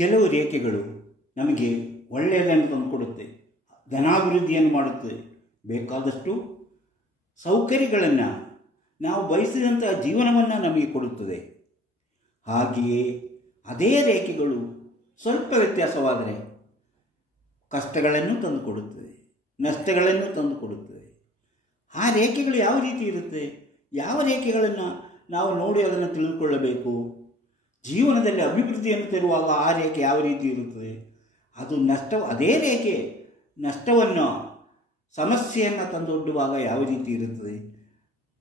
ಕೆಲವು ರೇಖೆಗಳು ನಮಗೆ ಒಳ್ಳೆಯದನ್ನು ತಂದುಕೊಡುತ್ತೆ, ಧನಾಭಿವೃದ್ಧಿಯನ್ನು ಮಾಡುತ್ತೆ, ಬೇಕಾದಷ್ಟು ಸೌಕರ್ಯಗಳನ್ನು ನಾವು ಬಯಸಿದಂತಹ ಜೀವನವನ್ನು ನಮಗೆ ಕೊಡುತ್ತದೆ. ಹಾಗೆಯೇ ಅದೇ ರೇಖೆಗಳು ಸ್ವಲ್ಪ ವ್ಯತ್ಯಾಸವಾದರೆ ಕಷ್ಟಗಳನ್ನು ತಂದುಕೊಡುತ್ತದೆ, ನಷ್ಟಗಳನ್ನು ತಂದುಕೊಡುತ್ತದೆ. ಆ ರೇಖೆಗಳು ಯಾವ ರೀತಿ ಇರುತ್ತೆ, ಯಾವ ರೇಖೆಗಳನ್ನು ನಾವು ನೋಡಿ ಅದನ್ನು ತಿಳಿದುಕೊಳ್ಳಬೇಕು. ಜೀವನದಲ್ಲಿ ಅಭಿವೃದ್ಧಿಯನ್ನು ತರುವಾಗ ಆ ರೇಖೆ ಯಾವ ರೀತಿ ಇರುತ್ತದೆ, ಅದು ಅದೇ ರೇಖೆ ನಷ್ಟವನ್ನು ಸಮಸ್ಯೆಯನ್ನು ತಂದೊಡ್ಡುವಾಗ ಯಾವ ರೀತಿ ಇರುತ್ತದೆ.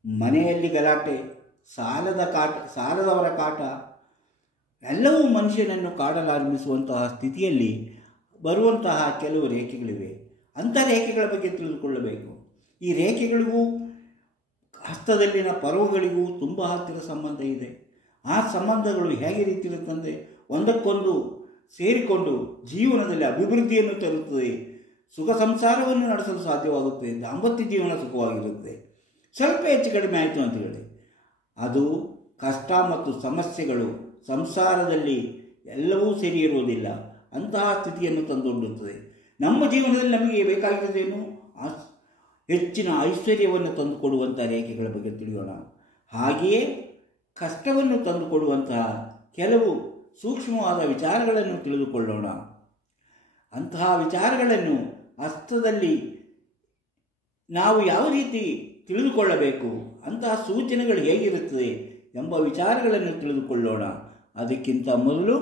ಮನೆಯಲ್ಲಿ ಗಲಾಟೆ, ಸಾಲದವರ ಕಾಟ ಎಲ್ಲವೂ ಮನುಷ್ಯನನ್ನು ಕಾಡಲಾರಂಭಿಸುವಂತಹ ಸ್ಥಿತಿಯಲ್ಲಿ ಬರುವಂತಹ ಕೆಲವು ರೇಖೆಗಳಿವೆ. ಅಂಥ ರೇಖೆಗಳ ಬಗ್ಗೆ ತಿಳಿದುಕೊಳ್ಳಬೇಕು. ಈ ರೇಖೆಗಳಿಗೂ ಹಸ್ತದಲ್ಲಿನ ಪರ್ವಗಳಿಗೂ ತುಂಬ ಹತ್ತಿರ ಸಂಬಂಧ ಇದೆ. ಆ ಸಂಬಂಧಗಳು ಹೇಗೆ ರೀತಿ ಇರುತ್ತಂದರೆ ಒಂದಕ್ಕೊಂದು ಸೇರಿಕೊಂಡು ಜೀವನದಲ್ಲಿ ಅಭಿವೃದ್ಧಿಯನ್ನು ತರುತ್ತದೆ, ಸುಖ ಸಂಸಾರವನ್ನು ನಡೆಸಲು ಸಾಧ್ಯವಾಗುತ್ತದೆ, ದಾಂಪತ್ಯ ಜೀವನ ಸುಖವಾಗಿರುತ್ತದೆ. ಸ್ವಲ್ಪ ಹೆಚ್ಚು ಕಡಿಮೆ ಆಯಿತು ಅಂತ ಹೇಳಿ ಅದು ಕಷ್ಟ ಮತ್ತು ಸಮಸ್ಯೆಗಳು ಸಂಸಾರದಲ್ಲಿ ಎಲ್ಲವೂ ಸರಿ ಇರುವುದಿಲ್ಲ, ಅಂತಹ ಸ್ಥಿತಿಯನ್ನು ತಂದೊಡ್ಡುತ್ತದೆ. ನಮ್ಮ ಜೀವನದಲ್ಲಿ ನಮಗೆ ಬೇಕಾಗಿರೋದೇನು, ಹೆಚ್ಚಿನ ಐಶ್ವರ್ಯವನ್ನು ತಂದುಕೊಡುವಂಥ ರೇಖೆಗಳ ಬಗ್ಗೆ ತಿಳಿಯೋಣ. ಹಾಗೆಯೇ ಕಷ್ಟವನ್ನು ತಂದುಕೊಡುವಂತಹ ಕೆಲವು ಸೂಕ್ಷ್ಮವಾದ ವಿಚಾರಗಳನ್ನು ತಿಳಿದುಕೊಳ್ಳೋಣ. ಅಂತಹ ವಿಚಾರಗಳನ್ನು ಹಸ್ತದಲ್ಲಿ ನಾವು ಯಾವ ರೀತಿ ತಿಳಿದುಕೊಳ್ಳಬೇಕು, ಅಂತಹ ಸೂಚನೆಗಳು ಹೇಗಿರುತ್ತದೆ ಎಂಬ ವಿಚಾರಗಳನ್ನು ತಿಳಿದುಕೊಳ್ಳೋಣ. ಅದಕ್ಕಿಂತ ಮೊದಲು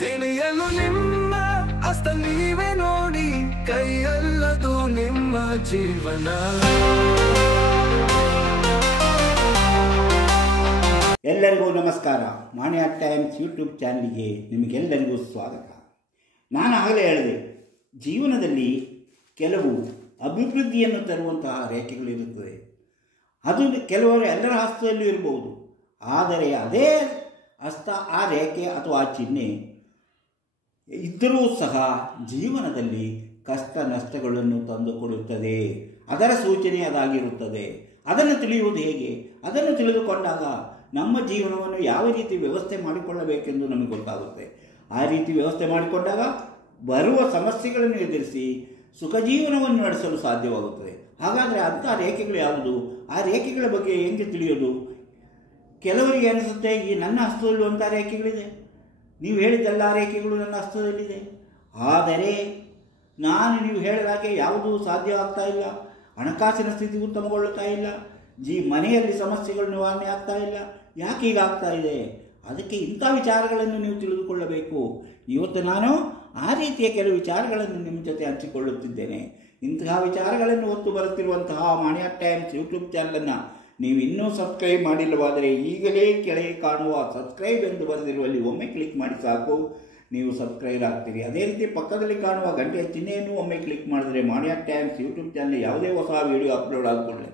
ತಿಳಿಯಲು ನಿಮ್ಮ ಹಸ್ತ ನೀವೇ ನೋಡಿ, ಕೈಯಲ್ಲದು ನಿಮ್ಮ ಜೀವನ. ಎಲ್ಲರಿಗೂ ನಮಸ್ಕಾರ. ಮಾಣಿಯ ಟೈಮ್ಸ್ ಯೂಟ್ಯೂಬ್ ಚಾನಲ್ಗೆ ನಿಮಗೆಲ್ಲರಿಗೂ ಸ್ವಾಗತ. ನಾನು ಆಗಲೇ ಹೇಳಿದೆ, ಜೀವನದಲ್ಲಿ ಕೆಲವು ಅಭಿವೃದ್ಧಿಯನ್ನು ತರುವಂತಹ ರೇಖೆಗಳಿರುತ್ತದೆ. ಅದು ಕೆಲವರು ಎಲ್ಲರ ಹಸ್ತದಲ್ಲೂ ಇರಬಹುದು, ಆದರೆ ಅದೇ ಹಸ್ತ, ಆ ರೇಖೆ ಅಥವಾ ಆ ಚಿಹ್ನೆ ಇದ್ದರೂ ಸಹ ಜೀವನದಲ್ಲಿ ಕಷ್ಟ ನಷ್ಟಗಳನ್ನು ತಂದುಕೊಡುತ್ತದೆ. ಅದರ ಸೂಚನೆ ಅದಾಗಿರುತ್ತದೆ. ಅದನ್ನು ತಿಳಿಯುವುದು ಹೇಗೆ? ಅದನ್ನು ತಿಳಿದುಕೊಂಡಾಗ ನಮ್ಮ ಜೀವನವನ್ನು ಯಾವ ರೀತಿ ವ್ಯವಸ್ಥೆ ಮಾಡಿಕೊಳ್ಳಬೇಕೆಂದು ನಮಗೆ ಗೊತ್ತಾಗುತ್ತೆ. ಆ ರೀತಿ ವ್ಯವಸ್ಥೆ ಮಾಡಿಕೊಂಡಾಗ ಬರುವ ಸಮಸ್ಯೆಗಳನ್ನು ಎದುರಿಸಿ ಸುಖ ಜೀವನವನ್ನು ನಡೆಸಲು ಸಾಧ್ಯವಾಗುತ್ತದೆ. ಹಾಗಾದರೆ ಅಂಥ ರೇಖೆಗಳು ಯಾವುದು? ಆ ರೇಖೆಗಳ ಬಗ್ಗೆ ಹೆಂಗೆ ತಿಳಿಯೋದು? ಕೆಲವರಿಗೆ ಅನಿಸುತ್ತೆ, ಈ ನನ್ನ ಹಸ್ತದಲ್ಲೂ ಅಂಥ ರೇಖೆಗಳಿದೆ, ನೀವು ಹೇಳಿದ್ದೆಲ್ಲ ರೇಖೆಗಳು ನನ್ನ ಹಸ್ತದಲ್ಲಿದೆ. ಆದರೆ ನೀವು ಹೇಳಿದಾಗೆ ಯಾವುದೂ ಸಾಧ್ಯ ಆಗ್ತಾ ಇಲ್ಲ. ಹಣಕಾಸಿನ ಸ್ಥಿತಿ ಉತ್ತಮಗೊಳ್ಳುತ್ತಾ ಇಲ್ಲ, ಮನೆಯಲ್ಲಿ ಸಮಸ್ಯೆಗಳು ನಿವಾರಣೆ ಆಗ್ತಾ ಇಲ್ಲ. ಯಾಕೆ ಹೀಗಾಗ್ತಾ ಇದೆ? ಅದಕ್ಕೆ ಇಂಥ ವಿಚಾರಗಳನ್ನು ನೀವು ತಿಳಿದುಕೊಳ್ಳಬೇಕು. ಇವತ್ತು ನಾನು ಆ ರೀತಿಯ ಕೆಲವು ವಿಚಾರಗಳನ್ನು ನಿಮ್ಮ ಜೊತೆ ಹಂಚಿಕೊಳ್ಳುತ್ತಿದ್ದೇನೆ. ಇಂತಹ ವಿಚಾರಗಳನ್ನು ಹೊತ್ತು ಬರುತ್ತಿರುವಂತಹ ಮಾಣಿಯ ಟೈಮ್ಸ್ ಯೂಟ್ಯೂಬ್ ಚಾನಲನ್ನು ನೀವು ಇನ್ನೂ ಸಬ್ಸ್ಕ್ರೈಬ್ ಮಾಡಿಲ್ಲವಾದರೆ ಈಗಲೇ ಕೆಳಗೆ ಕಾಣುವ ಸಬ್ಸ್ಕ್ರೈಬ್ ಎಂದು ಬರೆದಿರುವಲ್ಲಿ ಒಮ್ಮೆ ಕ್ಲಿಕ್ ಮಾಡಿ ಸಾಕು, ನೀವು ಸಬ್ಸ್ಕ್ರೈಬ್ ಆಗ್ತೀರಿ. ಅದೇ ರೀತಿ ಪಕ್ಕದಲ್ಲಿ ಕಾಣುವ ಗಂಟೆಯ ಚಿಹ್ನೆಯನ್ನು ಒಮ್ಮೆ ಕ್ಲಿಕ್ ಮಾಡಿದರೆ ಮಾಣಿಯ ಟೈಮ್ಸ್ ಯೂಟ್ಯೂಬ್ ಚಾನಲ್ ಯಾವುದೇ ಹೊಸ ವಿಡಿಯೋ ಅಪ್ಲೋಡ್ ಆಗಿಕೊಳ್ಳಿ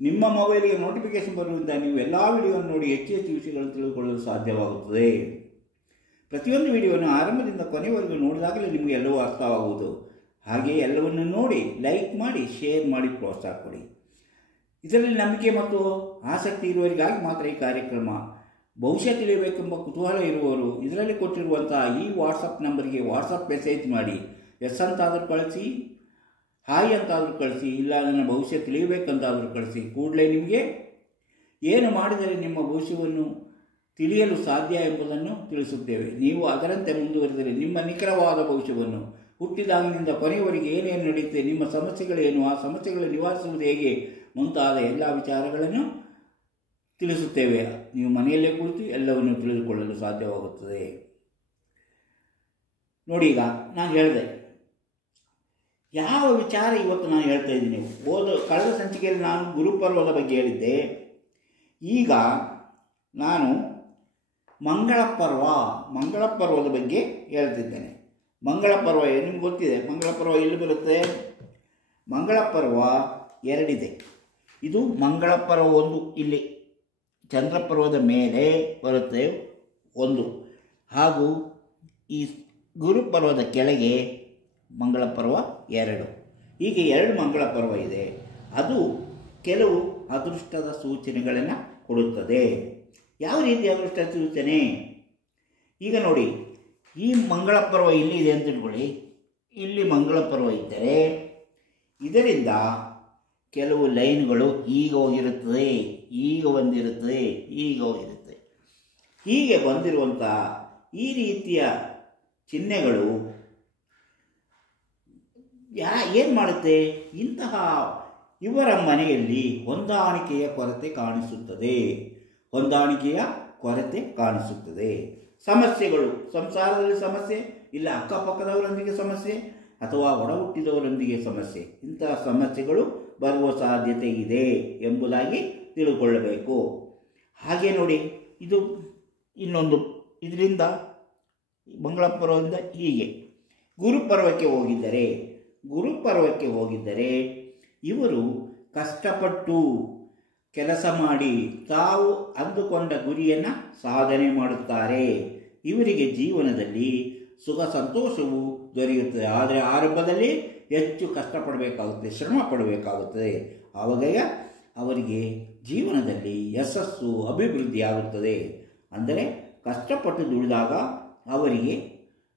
ನಿಮ್ಮ ಮೊಬೈಲಿಗೆ ನೋಟಿಫಿಕೇಶನ್ ಬರುವುದರಿಂದ ನೀವು ಎಲ್ಲ ವಿಡಿಯೋವನ್ನು ನೋಡಿ ಹೆಚ್ಚು ವಿಷಯಗಳನ್ನು ತಿಳಿದುಕೊಳ್ಳಲು ಸಾಧ್ಯವಾಗುತ್ತದೆ. ಪ್ರತಿಯೊಂದು ವಿಡಿಯೋವನ್ನು ಆರಂಭದಿಂದ ಕೊನೆಯವರೆಗೂ ನೋಡಿದಾಗಲೇ ನಿಮಗೆ ಎಲ್ಲವೂ ಅರ್ಥವಾಗುವುದು. ಹಾಗೆಯೇ ಎಲ್ಲವನ್ನು ನೋಡಿ ಲೈಕ್ ಮಾಡಿ, ಶೇರ್ ಮಾಡಿ, ಪ್ರೋತ್ಸಾಹ ಕೊಡಿ. ಇದರಲ್ಲಿ ನಂಬಿಕೆ ಮತ್ತು ಆಸಕ್ತಿ ಇರುವವರಿಗಾಗಿ ಮಾತ್ರ ಈ ಕಾರ್ಯಕ್ರಮ. ಭವಿಷ್ಯ ತಿಳಿಯಬೇಕೆಂಬ ಕುತೂಹಲ ಇರುವವರು ಇದರಲ್ಲಿ ಕೊಟ್ಟಿರುವಂತಹ ಈ ವಾಟ್ಸಪ್ ನಂಬರ್ಗೆ ವಾಟ್ಸಪ್ ಮೆಸೇಜ್ ಮಾಡಿ. ಎಸ್ ಅಂತಾದರೂ ಕಳಿಸಿ, ಹಾಯ್ ಅಂತಾದರೂ ಕಳಿಸಿ, ಇಲ್ಲ ನನ್ನ ಭವಿಷ್ಯ ತಿಳಿಯಬೇಕಂತಾದರೂ ಕಳಿಸಿ. ಕೂಡಲೇ ನಿಮಗೆ ಏನು ಮಾಡಿದರೆ ನಿಮ್ಮ ಭವಿಷ್ಯವನ್ನು ತಿಳಿಯಲು ಸಾಧ್ಯ ಎಂಬುದನ್ನು ತಿಳಿಸುತ್ತೇವೆ. ನೀವು ಅದರಂತೆ ಮುಂದುವರಿದರೆ ನಿಮ್ಮ ನಿಖರವಾದ ಭವಿಷ್ಯವನ್ನು, ಹುಟ್ಟಿದಾಗಿನಿಂದ ಕೊನೆಯವರೆಗೆ ಏನೇನು ನಡೆಯುತ್ತೆ, ನಿಮ್ಮ ಸಮಸ್ಯೆಗಳೇನು, ಆ ಸಮಸ್ಯೆಗಳನ್ನು ನಿವಾರಿಸುವುದು ಹೇಗೆ ಮುಂತಾದ ಎಲ್ಲ ವಿಚಾರಗಳನ್ನು ತಿಳಿಸುತ್ತೇವೆ. ನೀವು ಮನೆಯಲ್ಲೇ ಕುಳಿತು ಎಲ್ಲವನ್ನು ತಿಳಿದುಕೊಳ್ಳಲು ಸಾಧ್ಯವಾಗುತ್ತದೆ. ನೋಡಿ, ಈಗ ನಾನು ಹೇಳಿದೆ ಯಾವ ವಿಚಾರ ಇವತ್ತು ನಾನು ಹೇಳ್ತಾ ಇದ್ದೀನಿ. ಕಳೆದ ಸಂಚಿಕೆಯಲ್ಲಿ ನಾನು ಗುರುಪರ್ವದ ಬಗ್ಗೆ ಹೇಳಿದ್ದೆ. ಈಗ ನಾನು ಮಂಗಳ ಪರ್ವದ ಬಗ್ಗೆ ಹೇಳ್ತಿದ್ದೇನೆ. ಮಂಗಳ ಪರ್ವ ನಿಮ್ಗೆ ಗೊತ್ತಿದೆ. ಮಂಗಳ ಪರ್ವ ಎಲ್ಲಿ ಬರುತ್ತೆ? ಮಂಗಳ ಪರ್ವ ಎರಡಿದೆ. ಇದು ಮಂಗಳ ಪರ್ವ ಒಂದು ಇಲ್ಲಿ ಚಂದ್ರ ಪರ್ವದ ಮೇಲೆ ಬರುತ್ತೆ ಒಂದು, ಹಾಗೂ ಈ ಗುರು ಪರ್ವದ ಕೆಳಗೆ ಮಂಗಳ ಪರ್ವ ಎರಡು. ಹೀಗೆ 2 ಮಂಗಳ ಪರ್ವ ಇದೆ. ಅದು ಕೆಲವು ಅದೃಷ್ಟದ ಸೂಚನೆಗಳನ್ನು ಕೊಡುತ್ತದೆ. ಯಾವ ರೀತಿ ಅದೃಷ್ಟದ ಸೂಚನೆ? ಈಗ ನೋಡಿ, ಈ ಮಂಗಳ ಪರ್ವ ಇಲ್ಲಿ ಇದೆ ಅಂತ ತಿಳ್ಕೊಳ್ಳಿ. ಇಲ್ಲಿ ಮಂಗಳ ಪರ್ವ ಇದ್ದರೆ ಇದರಿಂದ ಕೆಲವು ಲೈನ್ಗಳು ಈಗ ಹೋಗಿರುತ್ತದೆ, ಈಗ ಬಂದಿರುತ್ತದೆ, ಈಗ ಹೋಗಿರುತ್ತೆ. ಹೀಗೆ ಬಂದಿರುವಂಥ ಈ ರೀತಿಯ ಚಿಹ್ನೆಗಳು ಏನು ಮಾಡುತ್ತೆ? ಇಂತಹ ಇವರ ಮನೆಯಲ್ಲಿ ಹೊಂದಾಣಿಕೆಯ ಕೊರತೆ ಕಾಣಿಸುತ್ತದೆ. ಹೊಂದಾಣಿಕೆಯ ಕೊರತೆ ಕಾಣಿಸುತ್ತದೆ. ಸಮಸ್ಯೆಗಳು, ಸಂಸಾರದಲ್ಲಿ ಸಮಸ್ಯೆ, ಇಲ್ಲ ಅಕ್ಕಪಕ್ಕದವರೊಂದಿಗೆ ಸಮಸ್ಯೆ, ಅಥವಾ ಒಡ ಹುಟ್ಟಿದವರೊಂದಿಗೆ ಸಮಸ್ಯೆ, ಇಂತಹ ಸಮಸ್ಯೆಗಳು ಬರುವ ಸಾಧ್ಯತೆ ಇದೆ ಎಂಬುದಾಗಿ ತಿಳ್ಕೊಳ್ಳಬೇಕು. ಹಾಗೆ ನೋಡಿ, ಇದು ಇನ್ನೊಂದು, ಇದರಿಂದ ಮಂಗಳ ಪರ್ವದಿಂದ ಹೀಗೆ ಗುರುಪರ್ವಕ್ಕೆ ಹೋಗಿದ್ದರೆ ಇವರು ಕಷ್ಟಪಟ್ಟು ಕೆಲಸ ಮಾಡಿ ತಾವು ಅಂದುಕೊಂಡ ಗುರಿಯನ್ನು ಸಾಧನೆ ಮಾಡುತ್ತಾರೆ. ಇವರಿಗೆ ಜೀವನದಲ್ಲಿ ಸುಖ ಸಂತೋಷವು ದೊರೆಯುತ್ತದೆ. ಆದರೆ ಆರಂಭದಲ್ಲಿ ಹೆಚ್ಚು ಕಷ್ಟಪಡಬೇಕಾಗುತ್ತದೆ, ಶ್ರಮ ಪಡಬೇಕಾಗುತ್ತದೆ. ಆವಾಗ ಅವರಿಗೆ ಜೀವನದಲ್ಲಿ ಯಶಸ್ಸು, ಅಭಿವೃದ್ಧಿ ಆಗುತ್ತದೆ. ಅಂದರೆ ಕಷ್ಟಪಟ್ಟು ದುಡಿದಾಗ ಅವರಿಗೆ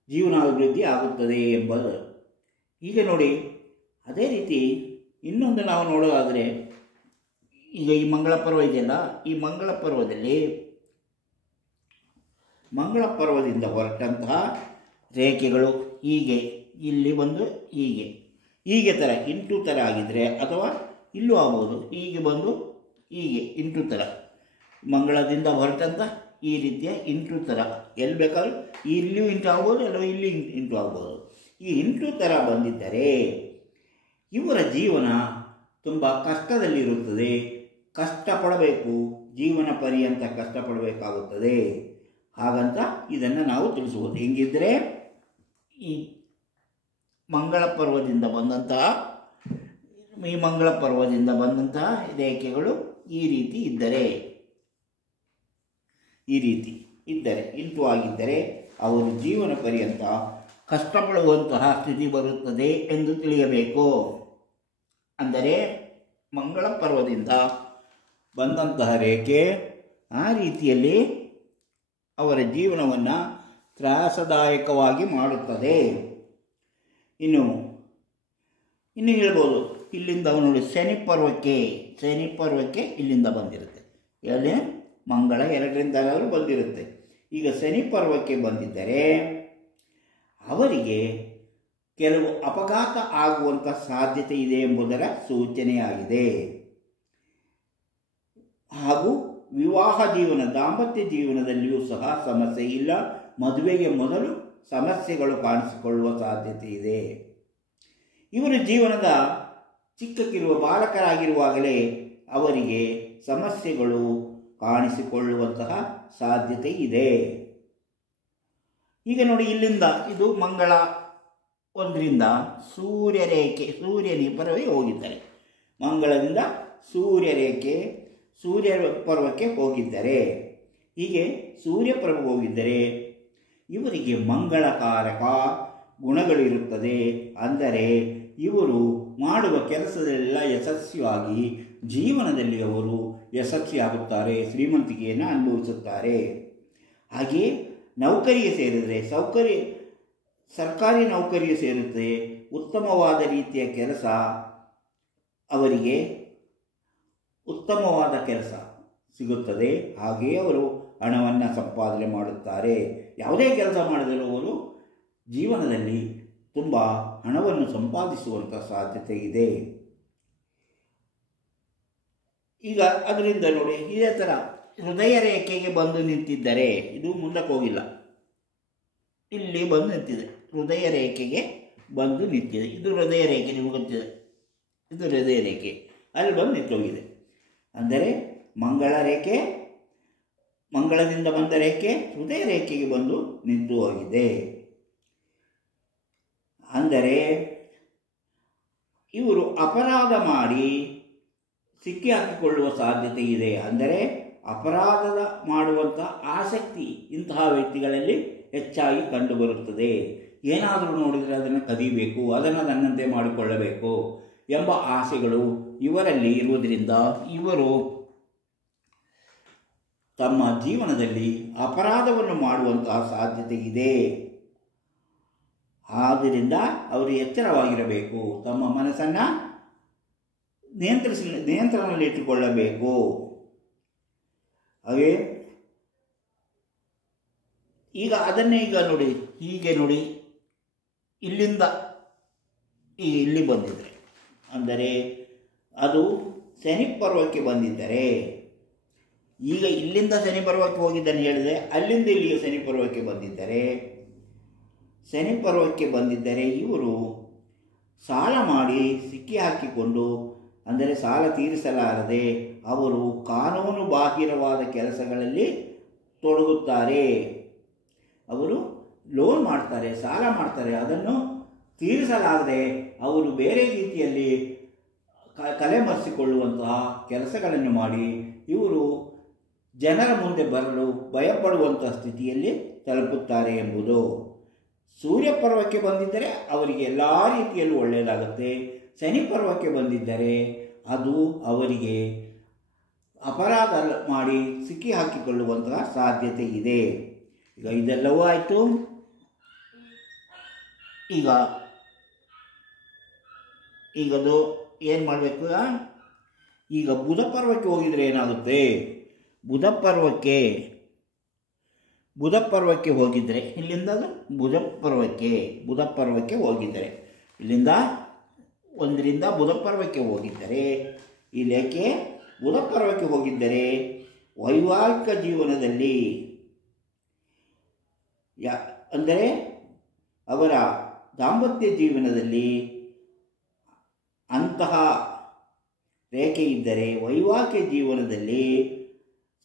ಜೀವನಾಭಿವೃದ್ಧಿ ಆಗುತ್ತದೆ ಎಂಬುದು. ಈಗ ನೋಡಿ, ಅದೇ ರೀತಿ ಇನ್ನೊಂದು ನಾವು ನೋಡೋದಾದರೆ, ಈಗ ಈ ಮಂಗಳ ಪರ್ವ ಇದೆಯಲ್ಲ, ಈ ಮಂಗಳ ಪರ್ವದಿಂದ ಹೊರಟಂತಹ ರೇಖೆಗಳು ಹೀಗೆ ಇಲ್ಲಿ ಬಂದು ಹೀಗೆ ಥರ ಇಂಟು ಥರ ಆಗಿದ್ದರೆ, ಅಥವಾ ಇಲ್ಲೂ ಆಗ್ಬೋದು, ಹೀಗೆ ಬಂದು ಹೀಗೆ ಇಂಟು ಥರ ಮಂಗಳದಿಂದ ಹೊರಟಂಥ ಈ ರೀತಿಯ ಇಂಟು ಥರ ಎಲ್ಲಿ ಬೇಕಾದ್ರೂ ಇಲ್ಲಿಯೂ ಇಂಟು ಆಗ್ಬೋದು, ಅಥವಾ ಇಲ್ಲಿ ಇಂಟು ಆಗ್ಬೋದು. ಈ ಇಂಟು ಥರ ಬಂದಿದ್ದರೆ ಇವರ ಜೀವನ ತುಂಬ ಕಷ್ಟದಲ್ಲಿರುತ್ತದೆ. ಕಷ್ಟಪಡಬೇಕು, ಜೀವನ ಪರ್ಯಂತ ಕಷ್ಟಪಡಬೇಕಾಗುತ್ತದೆ. ಹಾಗಂತ ಇದನ್ನು ನಾವು ತಿಳಿಸ್ಬೋದು. ಹೆಂಗಿದ್ದರೆ, ಈ ಮಂಗಳ ಪರ್ವದಿಂದ ಬಂದಂತಹ ರೇಖೆಗಳು ಈ ರೀತಿ ಇದ್ದರೆ ಇಂಟು ಆಗಿದ್ದರೆ ಅವರು ಜೀವನ ಪರ್ಯಂತ ಕಷ್ಟಪಡುವಂತಹ ಸ್ಥಿತಿ ಬರುತ್ತದೆ ಎಂದು ತಿಳಿಯಬೇಕು. ಅಂದರೆ ಮಂಗಳ ಪರ್ವದಿಂದ ಬಂದಂತಹ ರೇಖೆ ಆ ರೀತಿಯಲ್ಲಿ ಅವರ ಜೀವನವನ್ನು ತ್ರಾಸದಾಯಕವಾಗಿ ಮಾಡುತ್ತದೆ. ಇನ್ನು ಹೇಳ್ಬೋದು, ಇಲ್ಲಿಂದ ನೋಡಿ ಶನಿ ಪರ್ವಕ್ಕೆ ಇಲ್ಲಿಂದ ಬಂದಿರುತ್ತೆ. ಎಲ್ಲಿ ಮಂಗಳ 2ರಿಂದ ಬಂದಿರುತ್ತೆ. ಈಗ ಶನಿ ಪರ್ವಕ್ಕೆ ಬಂದಿದ್ದರೆ ಅವರಿಗೆ ಕೆಲವು ಅಪಘಾತ ಆಗುವಂಥ ಸಾಧ್ಯತೆ ಇದೆ ಎಂಬುದರ ಸೂಚನೆಯಾಗಿದೆ. ಹಾಗೂ ವಿವಾಹ ಜೀವನ, ದಾಂಪತ್ಯ ಜೀವನದಲ್ಲಿಯೂ ಸಹ ಸಮಸ್ಯೆ ಇಲ್ಲ. ಮದುವೆಗೆ ಮೊದಲು ಸಮಸ್ಯೆಗಳು ಕಾಣಿಸಿಕೊಳ್ಳುವ ಸಾಧ್ಯತೆ ಇದೆ. ಇವರು ಜೀವನದ ಚಿಕ್ಕಕ್ಕಿರುವ ಬಾಲಕರಾಗಿರುವಾಗಲೇ ಅವರಿಗೆ ಸಮಸ್ಯೆಗಳು ಕಾಣಿಸಿಕೊಳ್ಳುವಂತಹ ಸಾಧ್ಯತೆ ಇದೆ. ಈಗ ನೋಡಿ, ಇಲ್ಲಿಂದ ಇದು ಮಂಗಳ 1ರಿಂದ ಸೂರ್ಯನ ಪರ್ವಕ್ಕೆ ಹೋಗಿದ್ದಾರೆ. ಮಂಗಳದಿಂದ ಸೂರ್ಯ ಪರ್ವಕ್ಕೆ ಹೋಗಿದ್ದರೆ, ಹೀಗೆ ಸೂರ್ಯ ಪರ್ವಕ್ಕೆ ಹೋಗಿದ್ದರೆ ಇವರಿಗೆ ಮಂಗಳಕಾರಕ ಗುಣಗಳಿರುತ್ತದೆ. ಅಂದರೆ ಇವರು ಮಾಡುವ ಕೆಲಸದಲ್ಲೆಲ್ಲ ಯಶಸ್ವಿಯಾಗಿ ಜೀವನದಲ್ಲಿ ಅವರು ಯಶಸ್ವಿಯಾಗುತ್ತಾರೆ, ಶ್ರೀಮಂತಿಕೆಯನ್ನು ಅನುಭವಿಸುತ್ತಾರೆ. ಹಾಗೆಯೇ ನೌಕರಿಗೆ ಸೇರಿದರೆ ಸರ್ಕಾರಿ ನೌಕರಿಗೆ ಸೇರುತ್ತೆ, ಉತ್ತಮವಾದ ರೀತಿಯ ಕೆಲಸ, ಅವರಿಗೆ ಉತ್ತಮವಾದ ಕೆಲಸ ಸಿಗುತ್ತದೆ. ಹಾಗೆಯೇ ಅವರು ಹಣವನ್ನು ಸಂಪಾದನೆ ಮಾಡುತ್ತಾರೆ. ಯಾವುದೇ ಕೆಲಸ ಮಾಡಿದರೂ ಅವರು ಜೀವನದಲ್ಲಿ ತುಂಬ ಹಣವನ್ನು ಸಂಪಾದಿಸುವಂಥ ಸಾಧ್ಯತೆ ಇದೆ. ಈಗ ಅದರಿಂದ ನೋಡಿ, ಇದೇ ಥರ ಹೃದಯ ರೇಖೆಗೆ ಬಂದು ನಿಂತಿದ್ದರೆ, ಇದು ಮುಂದಕ್ಕೆ ಹೋಗಿಲ್ಲ, ಇಲ್ಲಿ ಬಂದು ನಿಂತಿದೆ, ಹೃದಯ ರೇಖೆಗೆ ಬಂದು ನಿಂತಿದೆ. ಇದು ಹೃದಯ ರೇಖೆ, ನಿಮಗೆ ಗೊತ್ತಿದೆ, ಇದು ಹೃದಯ ರೇಖೆ, ಅಲ್ಲಿ ಬಂದು ನಿಂತೋಗಿದೆ. ಅಂದರೆ ಮಂಗಳದಿಂದ ಬಂದ ರೇಖೆ ಹೃದಯ ರೇಖೆಗೆ ಬಂದು ನಿಂತು ಹೋಗಿದೆ. ಅಂದರೆ ಇವರು ಅಪರಾಧ ಮಾಡಿ ಸಿಕ್ಕಿ ಹಾಕಿಕೊಳ್ಳುವ ಸಾಧ್ಯತೆ ಇದೆ. ಅಂದರೆ ಅಪರಾಧದ ಮಾಡುವಂಥ ಆಸಕ್ತಿ ಇಂತಹ ವ್ಯಕ್ತಿಗಳಲ್ಲಿ ಹೆಚ್ಚಾಗಿ ಕಂಡುಬರುತ್ತದೆ. ಏನಾದರೂ ನೋಡಿದರೆ ಅದನ್ನು ಕದಿಬೇಕು, ಅದನ್ನು ನನ್ನಂತೆ ಮಾಡಿಕೊಳ್ಳಬೇಕು ಎಂಬ ಆಸೆಗಳು ಇವರಲ್ಲಿ ಇರುವುದರಿಂದ ಇವರು ತಮ್ಮ ಜೀವನದಲ್ಲಿ ಅಪರಾಧವನ್ನು ಮಾಡುವಂತಹ ಸಾಧ್ಯತೆ ಇದೆ. ಆದ್ದರಿಂದ ಅವರು ಎಚ್ಚರವಾಗಿರಬೇಕು, ತಮ್ಮ ಮನಸ್ಸನ್ನು ನಿಯಂತ್ರಣದಲ್ಲಿಟ್ಟುಕೊಳ್ಳಬೇಕು. ಹಾಗೆ ಅದನ್ನೇ ನೋಡಿ, ಹೀಗೆ ನೋಡಿ, ಇಲ್ಲಿಂದ ಇಲ್ಲಿ ಬಂದಿದ್ದರೆ ಅಂದರೆ ಅದು ಶನಿ ಪರ್ವಕ್ಕೆ ಬಂದಿದ್ದರೆ, ಈಗ ಇಲ್ಲಿಂದ ಶನಿ ಪರ್ವಕ್ಕೆ ಹೋಗಿದ್ದನ್ನು ಹೇಳಿದರೆ ಅಲ್ಲಿಂದ ಇಲ್ಲಿಗೆ ಶನಿ ಪರ್ವಕ್ಕೆ ಬಂದಿದ್ದರೆ ಇವರು ಸಾಲ ಮಾಡಿ ಸಿಕ್ಕಿ ಹಾಕಿಕೊಂಡು, ಅಂದರೆ ಸಾಲ ತೀರಿಸಲಾರದೆ ಅವರು ಕಾನೂನು ಬಾಹಿರವಾದ ಕೆಲಸಗಳಲ್ಲಿ ತೊಡಗುತ್ತಾರೆ. ಅವರು ಲೋನ್ ಮಾಡ್ತಾರೆ, ಸಾಲ ಮಾಡ್ತಾರೆ, ಅದನ್ನು ತೀರಿಸಲಾಗದೆ ಅವರು ಬೇರೆ ರೀತಿಯಲ್ಲಿ ಕಲೆಮರೆಸಿಕೊಳ್ಳುವಂತಹ ಕೆಲಸಗಳನ್ನು ಮಾಡಿ ಇವರು ಜನರ ಮುಂದೆ ಬರಲು ಭಯಪಡುವಂತಹ ಸ್ಥಿತಿಯಲ್ಲಿ ತಲುಪುತ್ತಾರೆ ಎಂಬುದು. ಸೂರ್ಯ ಪರ್ವಕ್ಕೆ ಬಂದಿದ್ದರೆ ಅವರಿಗೆ ಎಲ್ಲ ರೀತಿಯಲ್ಲೂ ಒಳ್ಳೆಯದಾಗುತ್ತೆ. ಶನಿ ಪರ್ವಕ್ಕೆ ಬಂದಿದ್ದರೆ ಅದು ಅವರಿಗೆ ಅಪರಾಧ ಮಾಡಿ ಸಿಕ್ಕಿ ಹಾಕಿಕೊಳ್ಳುವಂತಹ ಸಾಧ್ಯತೆ ಇದೆ. ಈಗ ಇದೆಲ್ಲವೂ ಆಯಿತು. ಈಗದು ಏನು ಮಾಡಬೇಕು? ಈಗ ಬುಧ ಪರ್ವಕ್ಕೆ ಹೋಗಿದರೆ ಏನಾಗುತ್ತೆ? ಬುಧ ಪರ್ವಕ್ಕೆ ಹೋಗಿದ್ದರೆ ಇಲ್ಲಿಂದ ಬುಧ ಪರ್ವಕ್ಕೆ ಹೋಗಿದ್ದರೆ ಇಲ್ಲಿಂದ 1ರಿಂದ ಬುಧ ಪರ್ವಕ್ಕೆ ಹೋಗಿದ್ದರೆ, ಈ ಲೇಖೆ ಬುಧ ಪರ್ವಕ್ಕೆ ಹೋಗಿದ್ದರೆ ವೈವಾಹಿಕ ಜೀವನದಲ್ಲಿ ಅಂದರೆ ಅವರ ದಾಂಪತ್ಯ ಜೀವನದಲ್ಲಿ ಅಂತಹ ರೇಖೆ ಇದ್ದರೆ ವೈವಾಹಿಕ ಜೀವನದಲ್ಲಿ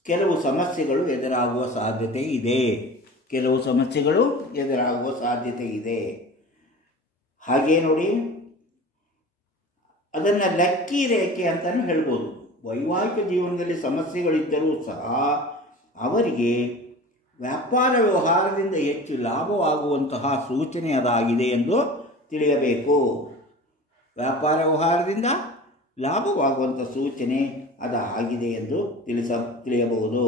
ಕೆಲವು ಸಮಸ್ಯೆಗಳು ಎದುರಾಗುವ ಸಾಧ್ಯತೆ ಇದೆ. ಹಾಗೇ ನೋಡಿ, ಅದನ್ನು ಲಕ್ಕಿ ರೇಖೆ ಅಂತಲೂ ಹೇಳ್ಬೋದು. ವೈವಾಹಿಕ ಜೀವನದಲ್ಲಿ ಸಮಸ್ಯೆಗಳಿದ್ದರೂ ಸಹ ಅವರಿಗೆ ವ್ಯಾಪಾರ ವ್ಯವಹಾರದಿಂದ ಹೆಚ್ಚು ಲಾಭವಾಗುವಂತಹ ಸೂಚನೆ ಅದಾಗಿದೆ ಎಂದು ತಿಳಿಯಬೇಕು. ವ್ಯಾಪಾರ ವ್ಯವಹಾರದಿಂದ ಲಾಭವಾಗುವಂಥ ಸೂಚನೆ ಅದಾಗಿದೆ ಎಂದು ತಿಳಿಯಬಹುದು.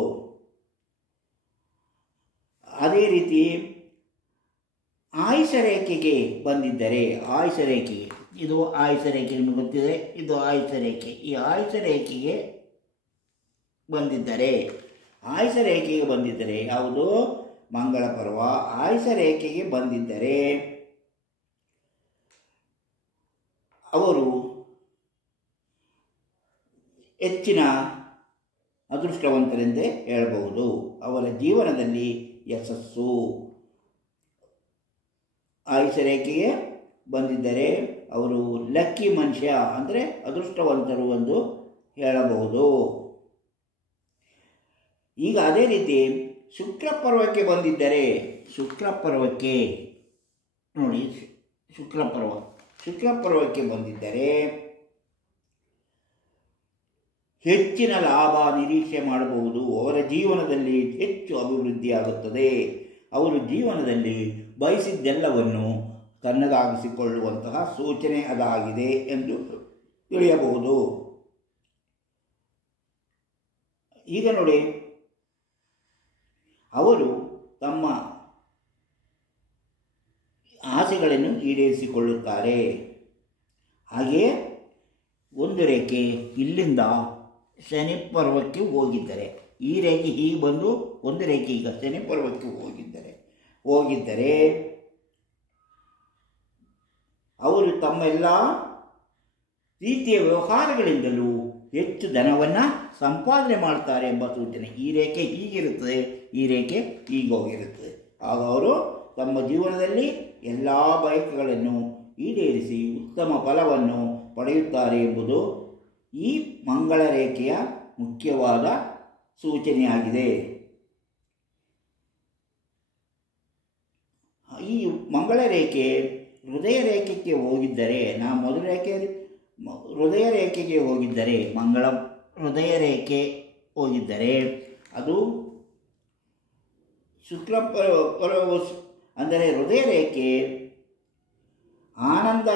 ಅದೇ ರೀತಿ ಆಯುಷ ರೇಖೆಗೆ ಬಂದಿದ್ದರೆ, ಇದು ಆಯುಷ ರೇಖೆ ನಿಮಗೆ ಗೊತ್ತಿದೆ, ಇದು ಆಯುಷ ರೇಖೆ. ಈ ಆಯುಷ ರೇಖೆಗೆ ಬಂದಿದ್ದರೆ ಯಾವುದು? ಮಂಗಳ ಪರ್ವ. ಆಯುಷ ರೇಖೆಗೆ ಬಂದಿದ್ದರೆ ಅವರು ಹೆಚ್ಚಿನ ಅದೃಷ್ಟವಂತರೆಂದೇ ಹೇಳಬಹುದು. ಅವರ ಜೀವನದಲ್ಲಿ ಯಶಸ್ಸು. ಆಯುಷ ರೇಖೆಗೆ ಬಂದಿದ್ದರೆ ಅವರು ಲಕ್ಕಿ ಮನುಷ್ಯ, ಅಂದರೆ ಅದೃಷ್ಟವಂತರು ಎಂದು ಹೇಳಬಹುದು. ಈಗ ಅದೇ ರೀತಿ ಶುಕ್ರ ಪರ್ವಕ್ಕೆ ಬಂದಿದ್ದರೆ, ಶುಕ್ರ ಪರ್ವಕ್ಕೆ ಬಂದಿದ್ದರೆ ಹೆಚ್ಚಿನ ಲಾಭ ನಿರೀಕ್ಷೆ ಮಾಡಬಹುದು. ಅವರ ಜೀವನದಲ್ಲಿ ಹೆಚ್ಚು ಅಭಿವೃದ್ಧಿಯಾಗುತ್ತದೆ. ಅವರು ಜೀವನದಲ್ಲಿ ಬಯಸಿದ್ದೆಲ್ಲವನ್ನು ತನ್ನದಾಗಿಸಿಕೊಳ್ಳುವಂತಹ ಸೂಚನೆ ಅದಾಗಿದೆ ಎಂದು ತಿಳಿಯಬಹುದು. ಈಗ ನೋಡಿ, ಅವರು ತಮ್ಮ ಆಸೆಗಳನ್ನು ಈಡೇರಿಸಿಕೊಳ್ಳುತ್ತಾರೆ. ಹಾಗೆಯೇ ಒಂದು ರೇಖೆ ಇಲ್ಲಿಂದ ಶನಿ ಪರ್ವಕ್ಕೆ ಹೋಗಿದ್ದರೆ, ಈ ರೇಖೆ ಹೀಗೆ ಬಂದು ಒಂದು ರೇಖೆ ಈಗ ಶನಿ ಪರ್ವಕ್ಕೆ ಹೋಗಿದ್ದರೆ ಅವರು ತಮ್ಮ ಎಲ್ಲ ರೀತಿಯ ವ್ಯವಹಾರಗಳಿಂದಲೂ ಹೆಚ್ಚು ಧನವನ್ನು ಸಂಪಾದನೆ ಮಾಡ್ತಾರೆ ಎಂಬ ಸೂಚನೆ. ಈ ರೇಖೆ ಹೀಗಿರುತ್ತದೆ, ಈ ರೇಖೆ ಹೀಗೋಗಿರುತ್ತದೆ. ಆಗ ಅವರು ತಮ್ಮ ಜೀವನದಲ್ಲಿ ಎಲ್ಲ ಬಯಕೆಗಳನ್ನು ಈಡೇರಿಸಿ ಉತ್ತಮ ಫಲವನ್ನು ಪಡೆಯುತ್ತಾರೆ ಎಂಬುದು ಈ ಮಂಗಳ ರೇಖೆಯ ಮುಖ್ಯವಾದ ಸೂಚನೆಯಾಗಿದೆ. ಈ ಮಂಗಳ ರೇಖೆ ಹೃದಯ ರೇಖೆಗೆ ಹೋಗಿದ್ದರೆ, ಹೃದಯ ರೇಖೆಗೆ ಹೋಗಿದ್ದರೆ, ಮಂಗಳ ಹೃದಯ ರೇಖೆ ಹೋಗಿದ್ದರೆ ಅದು ಅಂದರೆ ಹೃದಯ ರೇಖೆ ಆನಂದ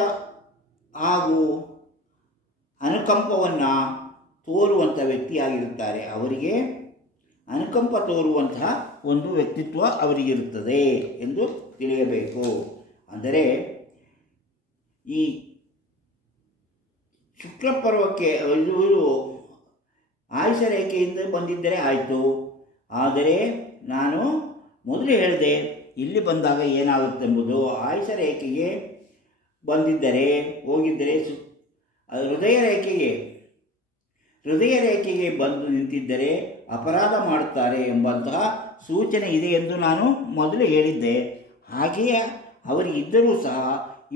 ಹಾಗೂ ಅನುಕಂಪವನ್ನು ತೋರುವಂಥ ವ್ಯಕ್ತಿಯಾಗಿರುತ್ತಾರೆ. ಅವರಿಗೆ ಅನುಕಂಪ ತೋರುವಂತಹ ಒಂದು ವ್ಯಕ್ತಿತ್ವ ಅವರಿಗಿರುತ್ತದೆ ಎಂದು ತಿಳಿಯಬೇಕು. ಅಂದರೆ ಈ ಶುಕ್ಲ ಪರ್ವಕ್ಕೆ ಇವರು ಆಯುಷ ರೇಖೆಯಿಂದ ಬಂದಿದ್ದರೆ ಆಯಿತು. ಆದರೆ ನಾನು ಮೊದಲು ಹೇಳಿದೆ, ಇಲ್ಲಿ ಬಂದಾಗ ಏನಾಗುತ್ತೆಂಬುದು, ಆಯುಷ ರೇಖೆಗೆ ಬಂದಿದ್ದರೆ ಹೋಗಿದ್ದರೆ ಹೃದಯ ರೇಖೆಗೆ ಬಂದು ನಿಂತಿದ್ದರೆ ಅಪರಾಧ ಮಾಡುತ್ತಾರೆ ಎಂಬಂತಹ ಸೂಚನೆ ಇದೆ ಎಂದು ನಾನು ಮೊದಲು ಹೇಳಿದ್ದೆ. ಹಾಗೆಯೇ ಅವರಿಗಿದ್ದರೂ ಸಹ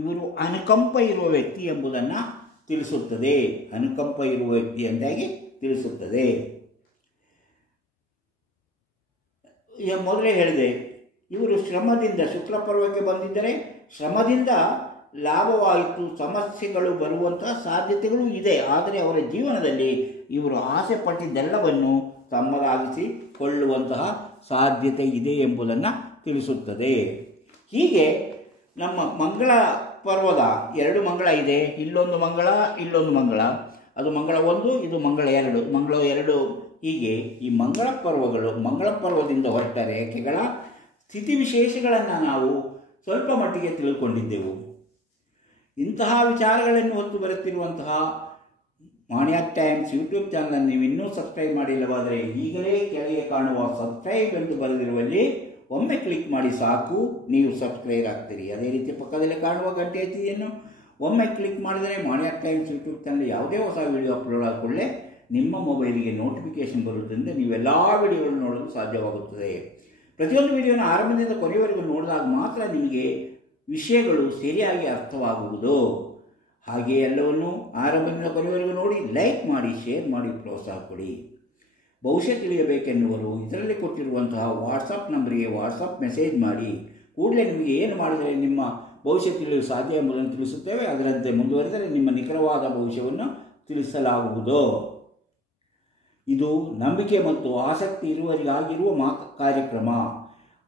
ಇವರು ಅನುಕಂಪ ಇರುವ ವ್ಯಕ್ತಿ ಎಂಬುದನ್ನು ತಿಳಿಸುತ್ತದೆ. ಅನುಕಂಪ ಇರುವ ವ್ಯಕ್ತಿ ಎಂದಾಗಿ ತಿಳಿಸುತ್ತದೆ. ಮೊದಲೇ ಹೇಳಿದೆ, ಇವರು ಶ್ರಮದಿಂದ ಶುಕ್ಲ ಪರ್ವಕ್ಕೆ ಬಂದಿದ್ದರೆ ಶ್ರಮದಿಂದ ಲಾಭವಾಯಿತು, ಸಮಸ್ಯೆಗಳು ಬರುವಂತಹ ಸಾಧ್ಯತೆಗಳು ಇದೆ. ಆದರೆ ಅವರ ಜೀವನದಲ್ಲಿ ಇವರು ಆಸೆ ಪಟ್ಟಿದ್ದೆಲ್ಲವನ್ನು ತಮ್ಮದಾಗಿಸಿಕೊಳ್ಳುವಂತಹ ಸಾಧ್ಯತೆ ಇದೆ ಎಂಬುದನ್ನು ತಿಳಿಸುತ್ತದೆ. ಹೀಗೆ ನಮ್ಮ ಮಂಗಳ ಪರ್ವದ 2 ಮಂಗಳ ಇದೆ. ಇಲ್ಲೊಂದು ಮಂಗಳ, ಇಲ್ಲೊಂದು ಮಂಗಳ. ಅದು ಮಂಗಳ 1, ಇದು ಮಂಗಳ 2, ಮಂಗಳ 2. ಹೀಗೆ ಈ ಮಂಗಳ ಪರ್ವದಿಂದ ಹೊರಟ ರೇಖೆಗಳ ಸ್ಥಿತಿ ವಿಶೇಷಗಳನ್ನು ನಾವು ಸ್ವಲ್ಪ ಮಟ್ಟಿಗೆ ತಿಳ್ಕೊಂಡಿದ್ದೆವು. ಇಂತಹ ವಿಚಾರಗಳನ್ನು ಹೊತ್ತು ಬರುತ್ತಿರುವಂತಹ ಮಾಣಿಯಾಕ್ ಟೈಮ್ಸ್ ಯೂಟ್ಯೂಬ್ ಚಾನಲ್ ನೀವು ಇನ್ನೂ ಸಬ್ಸ್ಕ್ರೈಬ್ ಮಾಡಿಲ್ಲವಾದರೆ ಈಗಲೇ ಕೆಳಗೆ ಕಾಣುವ ಸಬ್ಸ್ಕ್ರೈಬ್ ಎಂದು ಬರೆದಿರುವಲ್ಲಿ ಒಮ್ಮೆ ಕ್ಲಿಕ್ ಮಾಡಿ ಸಾಕು, ನೀವು ಸಬ್ಸ್ಕ್ರೈಬ್ ಆಗ್ತೀರಿ. ಅದೇ ರೀತಿ ಪಕ್ಕದಲ್ಲಿ ಕಾಣುವ ಗಂಟೆ ಹಚ್ಚಿಯನ್ನು ಒಮ್ಮೆ ಕ್ಲಿಕ್ ಮಾಡಿದರೆ ಮಾಣಿಯಾಕ್ ಟೈಮ್ಸ್ ಯೂಟ್ಯೂಬ್ ಚಾನಲ್ ಯಾವುದೇ ಹೊಸ ವಿಡಿಯೋ ಅಪ್ಲೋಡ್ ಆದ ಕೂಡಲೇ ನಿಮ್ಮ ಮೊಬೈಲಿಗೆ ನೋಟಿಫಿಕೇಷನ್ ಬರುವುದರಿಂದ ನೀವೆಲ್ಲ ವಿಡಿಯೋಗಳನ್ನು ನೋಡಲು ಸಾಧ್ಯವಾಗುತ್ತದೆ. ಪ್ರತಿಯೊಂದು ವಿಡಿಯೋನ ಆರಂಭದಿಂದ ಕೊನೆಯವರೆಗೂ ನೋಡಿದಾಗ ಮಾತ್ರ ನಿಮಗೆ ವಿಷಯಗಳು ಸರಿಯಾಗಿ ಅರ್ಥವಾಗುವುದು. ಹಾಗೆ ಎಲ್ಲವನ್ನು ಆರಂಭದಿಂದ ಕೊನೆಯವರೆಗೂ ನೋಡಿ, ಲೈಕ್ ಮಾಡಿ, ಶೇರ್ ಮಾಡಿ, ಪ್ರೋತ್ಸಾಹ ಕೊಡಿ. ಭವಿಷ್ಯ ತಿಳಿಯಬೇಕೆನ್ನುವರು ಇದರಲ್ಲಿ ಕೊಟ್ಟಿರುವಂತಹ ವಾಟ್ಸಪ್ ನಂಬರಿಗೆ ವಾಟ್ಸಪ್ ಮೆಸೇಜ್ ಮಾಡಿ. ಕೂಡಲೇ ನಿಮಗೆ ಏನು ಮಾಡಿದರೆ ನಿಮ್ಮ ಭವಿಷ್ಯ ತಿಳಿಯಲು ಸಾಧ್ಯ ಎಂಬುದನ್ನು ತಿಳಿಸುತ್ತೇವೆ. ಅದರಂತೆ ಮುಂದುವರೆದರೆ ನಿಮ್ಮ ನಿಖರವಾದ ಭವಿಷ್ಯವನ್ನು ತಿಳಿಸಲಾಗುವುದು. ಇದು ನಂಬಿಕೆ ಮತ್ತು ಆಸಕ್ತಿ ಇರುವವರಿಗಾಗಿರುವ ಕಾರ್ಯಕ್ರಮ.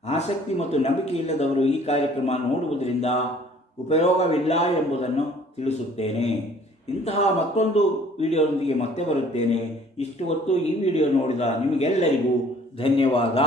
ಆಸಕ್ತಿ ಮತ್ತು ನಂಬಿಕೆ ಇಲ್ಲದವರು ಈ ಕಾರ್ಯಕ್ರಮ ನೋಡುವುದರಿಂದ ಉಪಯೋಗವಿಲ್ಲ ಎಂಬುದನ್ನು ತಿಳಿಸುತ್ತೇನೆ. ಇಂತಹ ಮತ್ತೊಂದು ವಿಡಿಯೋದೊಂದಿಗೆ ಮತ್ತೆ ಬರುತ್ತೇನೆ. ಇಷ್ಟು ಹೊತ್ತು ಈ ವಿಡಿಯೋ ನೋಡಿದ ನಿಮಗೆಲ್ಲರಿಗೂ ಧನ್ಯವಾದ.